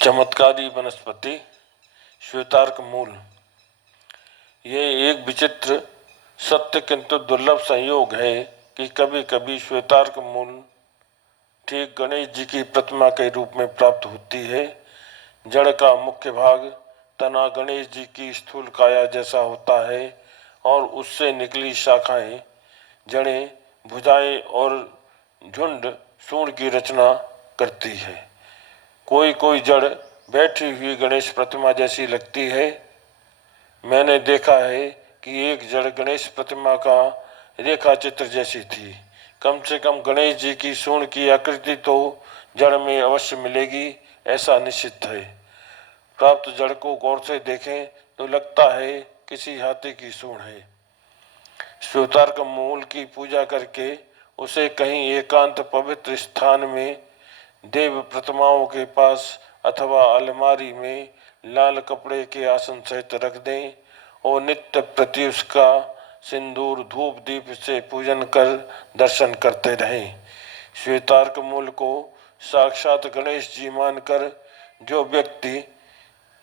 चमत्कारी वनस्पति श्वेतार्क मूल। ये एक विचित्र सत्य किंतु दुर्लभ संयोग है कि कभी कभी श्वेतार्क मूल ठीक गणेश जी की प्रतिमा के रूप में प्राप्त होती है। जड़ का मुख्य भाग तना गणेश जी की स्थूल काया जैसा होता है और उससे निकली शाखाएं, जड़ें, भुजाएं और झुंड सूंड की रचना करती है। कोई कोई जड़ बैठी हुई गणेश प्रतिमा जैसी लगती है। मैंने देखा है कि एक जड़ गणेश प्रतिमा का रेखा चित्र जैसी थी। कम से कम गणेश जी की सूंड की आकृति तो जड़ में अवश्य मिलेगी, ऐसा निश्चित है। प्राप्त जड़ को गौर से देखें तो लगता है किसी हाथी की सूंड है। श्वेतार्क मूल की पूजा करके उसे कहीं एकांत पवित्र स्थान में देव प्रतिमाओं के पास अथवा अलमारी में लाल कपड़े के आसन सहित रख दें और नित्य प्रति उसका सिंदूर धूप दीप से पूजन कर दर्शन करते रहें। श्वेतार्क मूल को साक्षात गणेश जी मानकर जो व्यक्ति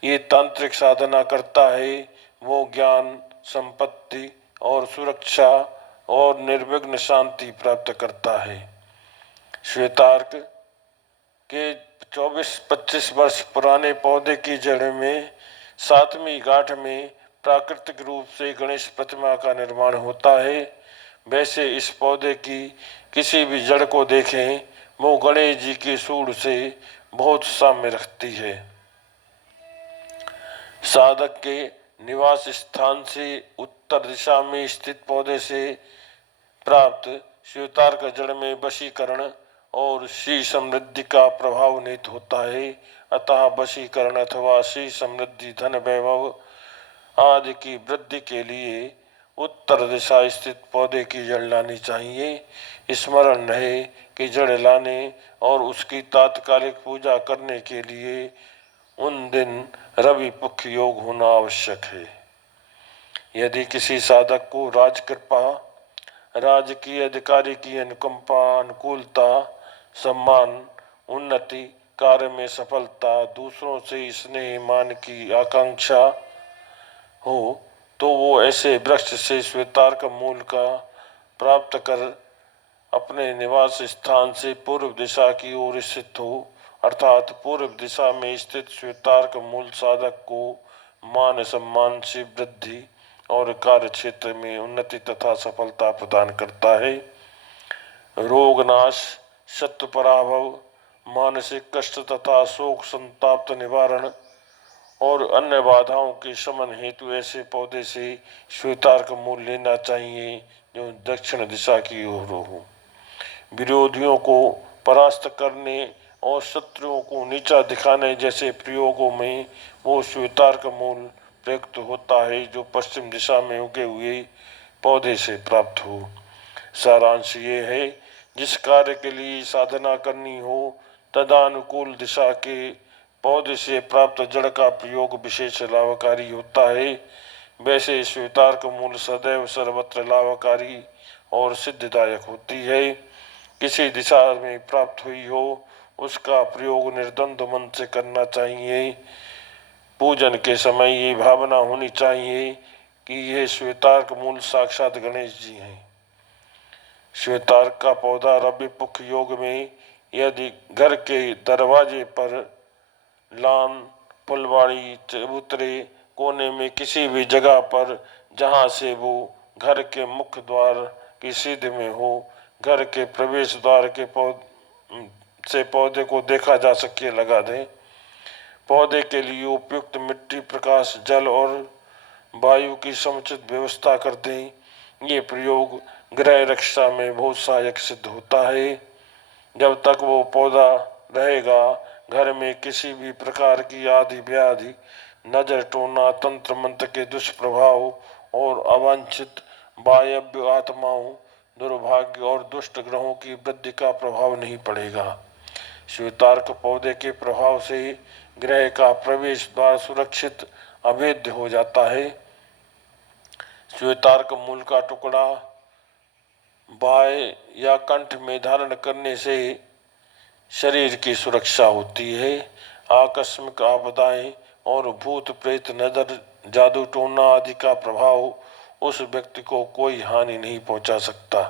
ये तांत्रिक साधना करता है वो ज्ञान, संपत्ति और सुरक्षा और निर्विघ्न शांति प्राप्त करता है। श्वेतार्क के 24-25 वर्ष पुराने पौधे की जड़ में 7वीं गांठ में प्राकृतिक रूप से गणेश प्रतिमा का निर्माण होता है। वैसे इस पौधे की किसी भी जड़ को देखें, वो गणेश जी की सूंड से बहुत साम्य रखती है। साधक के निवास स्थान से उत्तर दिशा में स्थित पौधे से प्राप्त श्वेतार्क जड़ में वशीकरण और श्री समृद्धि का प्रभाव निहित होता है। अतः वशीकरण अथवा श्री समृद्धि, धन, वैभव आदि की वृद्धि के लिए उत्तर दिशा स्थित पौधे की जड़ लानी चाहिए। स्मरण रहे कि जड़ लाने और उसकी तात्कालिक पूजा करने के लिए उन दिन रवि पक्ष योग होना आवश्यक है। यदि किसी साधक को राजकृपा, राजकीय अधिकारी की अनुकंपा, अनुकूलता, सम्मान, उन्नति, कार्य में सफलता, दूसरों से स्नेह मान की आकांक्षा हो तो वो ऐसे वृक्ष से श्वेतार्क मूल का प्राप्त कर अपने निवास स्थान से पूर्व दिशा की ओर स्थित हो, अर्थात पूर्व दिशा में स्थित श्वेतार्क मूल साधक को मान सम्मान से वृद्धि और कार्य क्षेत्र में उन्नति तथा सफलता प्रदान करता है। रोग नाश, शत्रु पराभव, मानसिक कष्ट तथा शोक संताप निवारण और अन्य बाधाओं के शमन हेतु ऐसे पौधे से श्वेतार्क मूल लेना चाहिए जो दक्षिण दिशा की ओर हो। विरोधियों को परास्त करने और शत्रुओं को नीचा दिखाने जैसे प्रयोगों में वो श्वेतार्क मूल प्रयुक्त होता है जो पश्चिम दिशा में उगे हुए पौधे से प्राप्त हो। सारांश ये है, जिस कार्य के लिए साधना करनी हो तदानुकूल दिशा के पौधे से प्राप्त जड़ का प्रयोग विशेष लाभकारी होता है। वैसे श्वेतार्क मूल सदैव सर्वत्र लाभकारी और सिद्धिदायक होती है। किसी दिशा में प्राप्त हुई हो उसका प्रयोग निर्द्वंद मन से करना चाहिए। पूजन के समय ये भावना होनी चाहिए कि यह श्वेतार्क मूल साक्षात गणेश जी हैं। श्वेतार्क का पौधा रवि पुख योग में यदि घर के दरवाजे पर, लान, फुलवाड़ी, चबूतरे, कोने में किसी भी जगह पर जहाँ से वो घर के मुख्य द्वार की सीध में हो, घर के प्रवेश द्वार के पौधे को देखा जा सके लगा दें। पौधे के लिए उपयुक्त मिट्टी, प्रकाश, जल और वायु की समुचित व्यवस्था कर दें। ये प्रयोग गृह रक्षा में बहुत सहायक सिद्ध होता है। जब तक वो पौधा रहेगा घर में किसी भी प्रकार की आदि व्याधि, नजर, टोना, तंत्र मंत्र के दुष्प्रभाव और अवांछित वायव्य आत्माओं, दुर्भाग्य और दुष्ट ग्रहों की वृद्धि का प्रभाव नहीं पड़ेगा। श्वेतार्क पौधे के प्रभाव से ग्रह का प्रवेश द्वार सुरक्षित अभेद्य हो जाता है। श्वेतार्क मूल का टुकड़ा बाय या कंठ में धारण करने से शरीर की सुरक्षा होती है। आकस्मिक आपदाएं और भूत प्रेत नजर जादू टोना आदि का प्रभाव उस व्यक्ति को कोई हानि नहीं पहुंचा सकता।